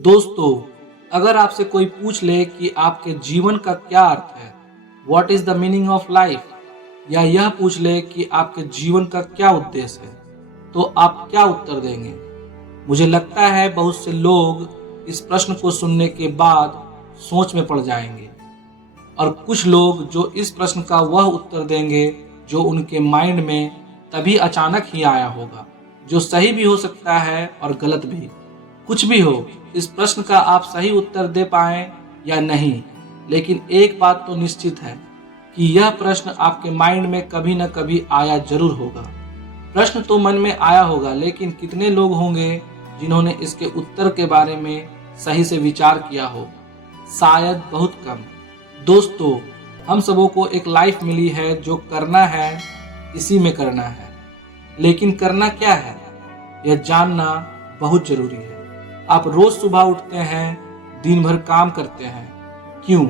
दोस्तों, अगर आपसे कोई पूछ ले कि आपके जीवन का क्या अर्थ है, what is the meaning of life, या यह पूछ ले कि आपके जीवन का क्या उद्देश्य है, तो आप क्या उत्तर देंगे? मुझे लगता है बहुत से लोग इस प्रश्न को सुनने के बाद सोच में पड़ जाएंगे, और कुछ लोग जो इस प्रश्न का वह उत्तर देंगे जो उनके माइंड में तभी अचानक ही आया होगा, जो सही भी हो सकता है और गलत भी। कुछ भी हो, इस प्रश्न का आप सही उत्तर दे पाएं या नहीं, लेकिन एक बात तो निश्चित है कि यह प्रश्न आपके माइंड में कभी न कभी आया जरूर होगा। प्रश्न तो मन में आया होगा, लेकिन कितने लोग होंगे जिन्होंने इसके उत्तर के बारे में सही से विचार किया हो? शायद बहुत कम। दोस्तों, हम सबों को एक लाइफ मिली है, जो करना है इसी में करना है। लेकिन करना क्या है, यह जानना बहुत जरूरी है। आप रोज सुबह उठते हैं, दिन भर काम करते हैं, क्यों?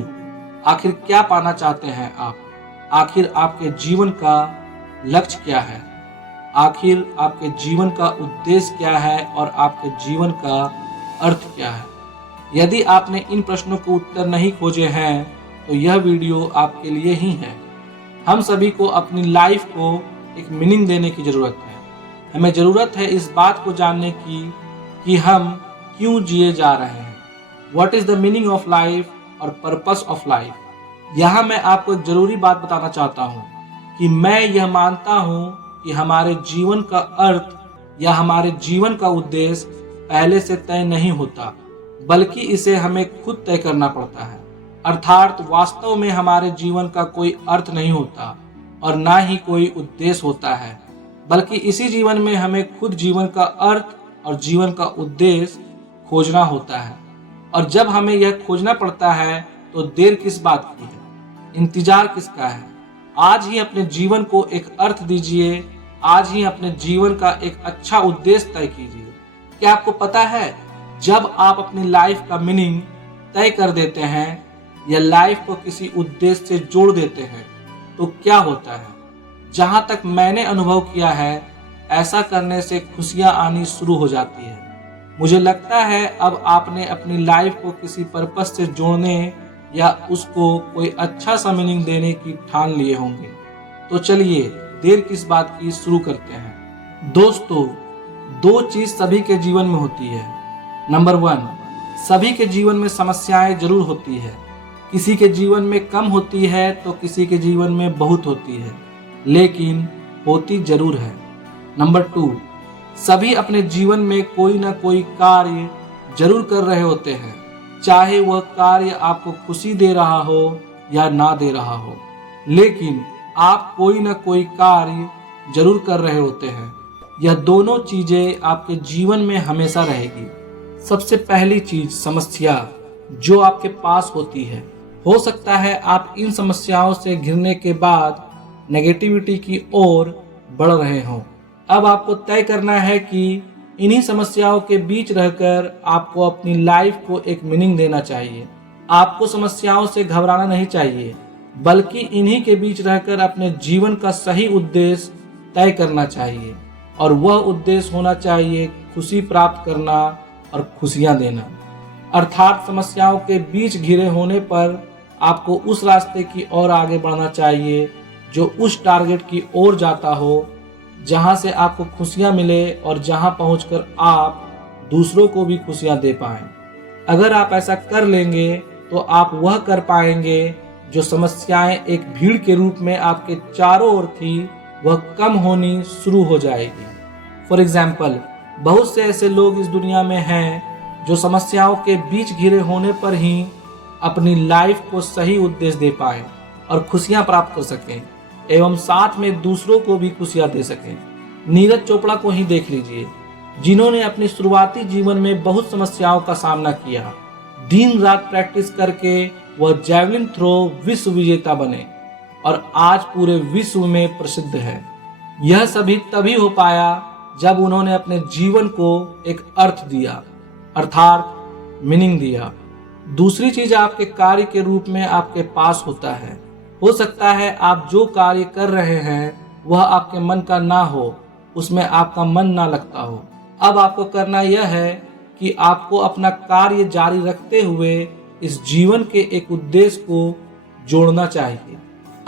आखिर क्या पाना चाहते हैं आप? आखिर आपके जीवन का लक्ष्य क्या है? आखिर आपके जीवन का उद्देश्य क्या है और आपके जीवन का अर्थ क्या है? यदि आपने इन प्रश्नों के उत्तर नहीं खोजे हैं, तो यह वीडियो आपके लिए ही है। हम सभी को अपनी लाइफ को एक मीनिंग देने की जरूरत है। हमें जरूरत है इस बात को जानने की कि हम क्यों जिए जा रहे हैं। What is the meaning of life और पर्पस ऑफ लाइफ। यहाँ मैं आपको एक जरूरी बात बताना चाहता हूँ कि मैं यह मानता हूँ कि हमारे जीवन का अर्थ या हमारे जीवन का उद्देश्य पहले से तय नहीं होता, बल्कि इसे हमें खुद तय करना पड़ता है। अर्थात वास्तव में हमारे जीवन का कोई अर्थ नहीं होता और ना ही कोई उद्देश्य होता है, बल्कि इसी जीवन में हमें खुद जीवन का अर्थ और जीवन का उद्देश्य खोजना होता है। और जब हमें यह खोजना पड़ता है तो देर किस बात की है, इंतजार किसका है? आज ही अपने जीवन को एक अर्थ दीजिए, आज ही अपने जीवन का एक अच्छा उद्देश्य तय कीजिए। क्या आपको पता है, जब आप अपनी लाइफ का मीनिंग तय कर देते हैं या लाइफ को किसी उद्देश्य से जोड़ देते हैं, तो क्या होता है? जहां तक मैंने अनुभव किया है, ऐसा करने से खुशियां आनी शुरू हो जाती है। मुझे लगता है अब आपने अपनी लाइफ को किसी पर्पस से जोड़ने या उसको कोई अच्छा सा मीनिंग देने की ठान लिए होंगे। तो चलिए, देर किस बात की, शुरू करते हैं। दोस्तों, दो चीज सभी के जीवन में होती है। नंबर 1, सभी के जीवन में समस्याएं जरूर होती है। किसी के जीवन में कम होती है तो किसी के जीवन में बहुत होती है, लेकिन होती जरूर है। नंबर 2, सभी अपने जीवन में कोई ना कोई कार्य जरूर कर रहे होते हैं, चाहे वह कार्य आपको खुशी दे रहा हो या ना दे रहा हो, लेकिन आप कोई ना कोई कार्य जरूर कर रहे होते हैं। यह दोनों चीजें आपके जीवन में हमेशा रहेगी। सबसे पहली चीज, समस्या जो आपके पास होती है। हो सकता है आप इन समस्याओं से घिरने के बाद नेगेटिविटी की ओर बढ़ रहे हों। अब आपको तय करना है कि इन्हीं समस्याओं के बीच रहकर आपको अपनी लाइफ को एक मीनिंग देना चाहिए। आपको समस्याओं से घबराना नहीं चाहिए, बल्कि इन्हीं के बीच रहकर अपने जीवन का सही उद्देश्य तय करना चाहिए, और वह उद्देश्य होना चाहिए खुशी प्राप्त करना और खुशियां देना। अर्थात समस्याओं के बीच घिरे होने पर आपको उस रास्ते की ओर आगे बढ़ना चाहिए जो उस टारगेट की ओर जाता हो, जहां से आपको खुशियां मिले और जहां पहुंचकर आप दूसरों को भी खुशियां दे पाएं। अगर आप ऐसा कर लेंगे तो आप वह कर पाएंगे जो समस्याएं एक भीड़ के रूप में आपके चारों ओर थी, वह कम होनी शुरू हो जाएगी। फॉर एग्जाम्पल, बहुत से ऐसे लोग इस दुनिया में हैं जो समस्याओं के बीच घिरे होने पर ही अपनी लाइफ को सही उद्देश्य दे पाए और खुशियां प्राप्त कर सकें, एवं साथ में दूसरों को भी खुशियां दे सकें। नीरज चोपड़ा को ही देख लीजिए, जिन्होंने अपने शुरुआती जीवन में बहुत समस्याओं का सामना किया। दिन रात प्रैक्टिस करके वह जैवलिन थ्रो विश्व विजेता बने और आज पूरे विश्व में प्रसिद्ध है। यह सभी तभी हो पाया जब उन्होंने अपने जीवन को एक अर्थ दिया, अर्थात मीनिंग दिया। दूसरी चीज आपके कार्य के रूप में आपके पास होता है। हो सकता है आप जो कार्य कर रहे हैं वह आपके मन का ना हो, उसमें आपका मन ना लगता हो। अब आपको करना यह है कि आपको अपना कार्य जारी रखते हुए इस जीवन के एक उद्देश्य को जोड़ना चाहिए।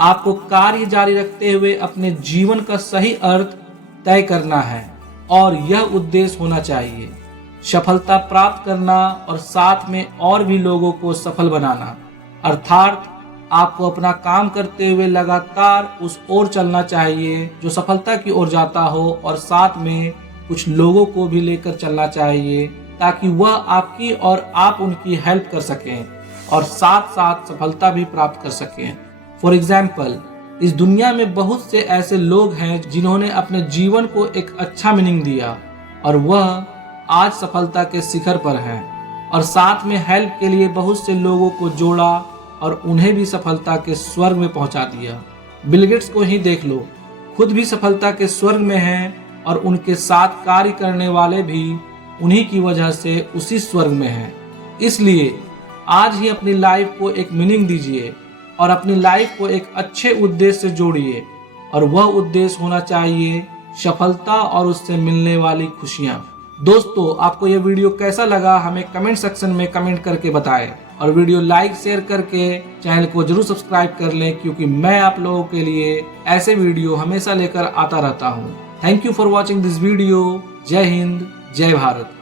आपको कार्य जारी रखते हुए अपने जीवन का सही अर्थ तय करना है और यह उद्देश्य होना चाहिए सफलता प्राप्त करना और साथ में और भी लोगों को सफल बनाना। अर्थात आपको अपना काम करते हुए लगातार उस ओर चलना चाहिए जो सफलता की ओर जाता हो और साथ में कुछ लोगों को भी लेकर चलना चाहिए ताकि वह आपकी और आप उनकी हेल्प कर सकें और साथ साथ सफलता भी प्राप्त कर सकें। फॉर एग्जाम्पल, इस दुनिया में बहुत से ऐसे लोग हैं जिन्होंने अपने जीवन को एक अच्छा मीनिंग दिया और वह आज सफलता के शिखर पर हैं और साथ में हेल्प के लिए बहुत से लोगों को जोड़ा और उन्हें भी सफलता के स्वर्ग में पहुंचा दिया। बिल गेट्स को ही देख लो, खुद भी सफलता के स्वर्ग में हैं और उनके साथ कार्य करने वाले भी उन्हीं की वजह से उसी स्वर्ग में हैं। इसलिए आज ही अपनी लाइफ को एक मीनिंग दीजिए और अपनी लाइफ को एक अच्छे उद्देश्य से जोड़िए और वह उद्देश्य होना चाहिए सफलता और उससे मिलने वाली खुशियाँ। दोस्तों, आपको यह वीडियो कैसा लगा हमें कमेंट सेक्शन में कमेंट करके बताएं और वीडियो लाइक शेयर करके चैनल को जरूर सब्सक्राइब कर लें क्योंकि मैं आप लोगों के लिए ऐसे वीडियो हमेशा लेकर आता रहता हूँ। Thank you for watching this video. जय हिंद, जय भारत।